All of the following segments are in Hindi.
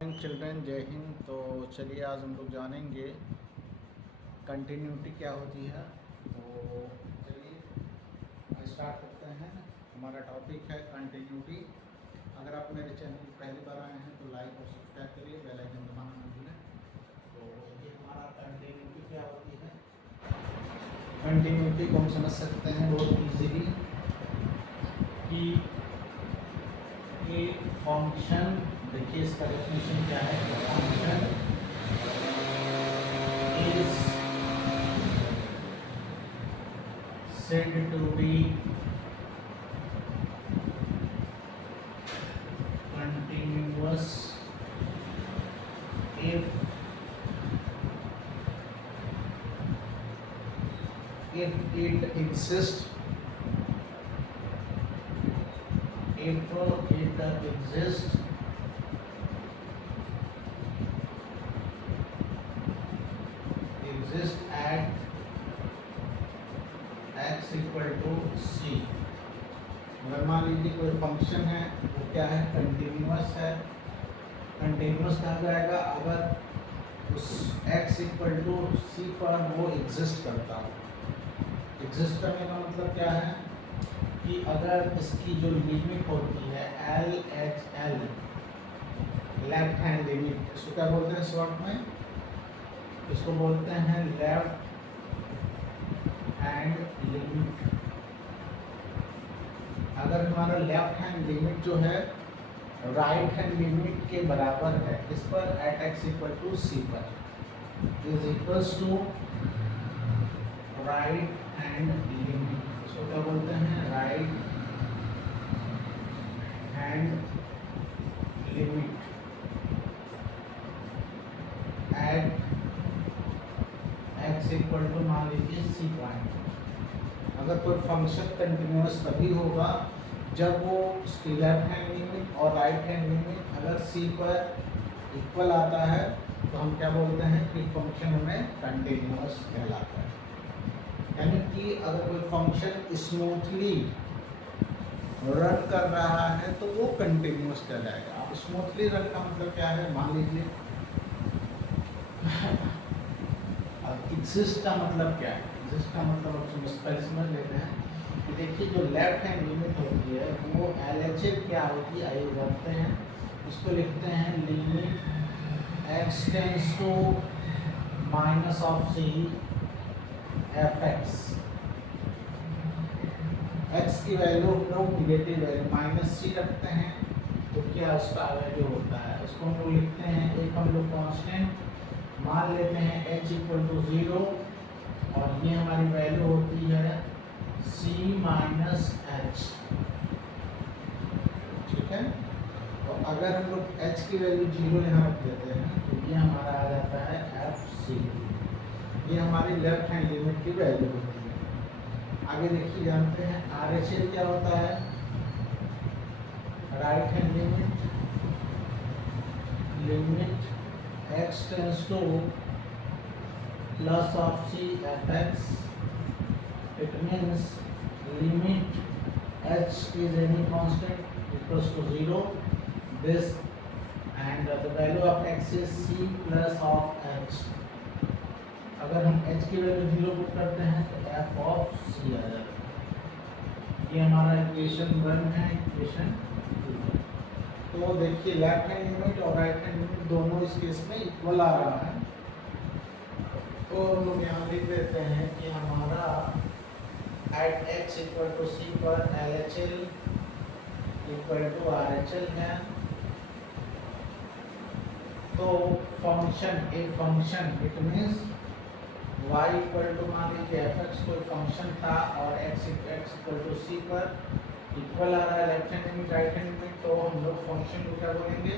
चिल्ड्रन, जय हिंद। तो चलिए आज हम लोग जानेंगे कंटिन्यूटी क्या होती है। तो चलिए स्टार्ट करते हैं। हमारा टॉपिक है कंटिन्यूटी। अगर आप मेरे चैनल पर पहली बार आए हैं तो लाइक और सब्सक्राइब करिए, बेल आइकन दबाना ना भूलें। तो ये हमारा कंटिन्यूटी क्या होती है। कंटिन्यूटी को हम समझ सकते हैं बहुत ईजीली कि ये फंक्शन, देखिए इसका डेफिनेशन क्या है। Function is said to be continuous if it exists at x equal to C. अगर मान लीजिए कोई फंक्शन है वो क्या है, कंटिन्यूअस है। कंटिन्यूअस कहा जाएगा अगर उस x इक्वल टू सी पर वो एग्जिस्ट करता हो। एग्जिस्ट करने का मतलब क्या है कि अगर इसकी जो लिमिट होती है L H L, left hand limit, इसको क्या बोलते हैं शॉर्ट में, इसको बोलते हैं लेफ्ट हैंड लिमिट। अगर हमारा लेफ्ट हैंड लिमिट जो है राइट हैंड लिमिट के बराबर है, इस पर at X equal to C पर is equals to right hand limit, इसको क्या बोलते हैं, right hand limit at X equal to मान लीजिए सी पॉइंट। अगर कोई फंक्शन कंटिन्यूअस तभी होगा जब वो उसकी लेफ्ट हैंड लिमिट और राइट हैंड लिमिट अगर सी पर इक्वल आता है तो हम क्या बोलते हैं कि फंक्शन हमें कंटिन्यूअस कहलाता है। यानी कि अगर कोई फंक्शन स्मूथली रन कर रहा है तो वो कंटिन्यूअस कहलाएगा। अब स्मूथली रन का मतलब क्या है, मान लीजिए एग्जिस्ट का मतलब क्या है। एग्जिस्ट का मतलब आप समझ लेते हैं कि देखिए जो लेफ्ट हैंड लिमिट होती है वो LHL क्या होती है, आइए जानते हैं। इसको लिखते हैं limit x tends to minus of C F X. x की वैल्यू हम लोग निगेटिव वैल्यू माइनस सी रखते हैं तो क्या उसका वैल्यू होता है, उसको हम लोग लिखते हैं एक हम लोग कांस्टेंट मान लेते हैं h इक्वल टू 0 और ये हमारी वैल्यू होती है c माइनस एच। ठीक है, तो अगर हम लोग h की वैल्यू 0 यहाँ रख देते हैं तो ये हमारा आ जाता है fc। ये हमारी लेफ्ट हैंड लिमिट की वैल्यू होती है। आगे देखिए जानते हैं RHL क्या होता है, right hand limit limit x tends two plus of c F x. It means limit h is any constant equals to 0 this and the value of x is c plus of h। अगर हम h की वैल्यू 0 पुट करते हैं तो f of c आ जाता है। ये हमारा इक्वेशन 1 है, इक्वेशन 2 है। तो देखिए लेफ्ट हैंड लिमिट और राइट हैंड लिमिट दोनों इस केस में इक्वल आ रहा है। तो हम लोग यहाँ लिख देते हैं कि हमारा at x equal to C पर LHL इक्वल टू RHL है। तो function a function it means y equal to मान लीजिए fx कोई फंक्शन था और x इक्वल टू सी पर इक्वल आ रहा है left hand limit right hand limit, तो हम लोग फंक्शन को क्या बोलेंगे,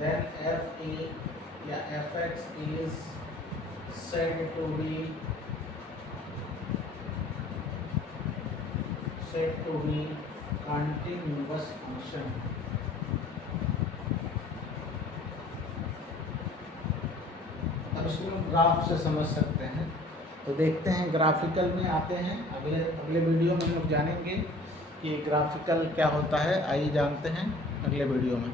देन f a या fx is said to be continuous function। अब इसको हम ग्राफ से समझ सकते हैं, तो देखते हैं ग्राफिकल में आते हैं। अगले वीडियो में हम लोग जानेंगे कि ग्राफिकल क्या होता है। आइए जानते हैं अगले वीडियो में।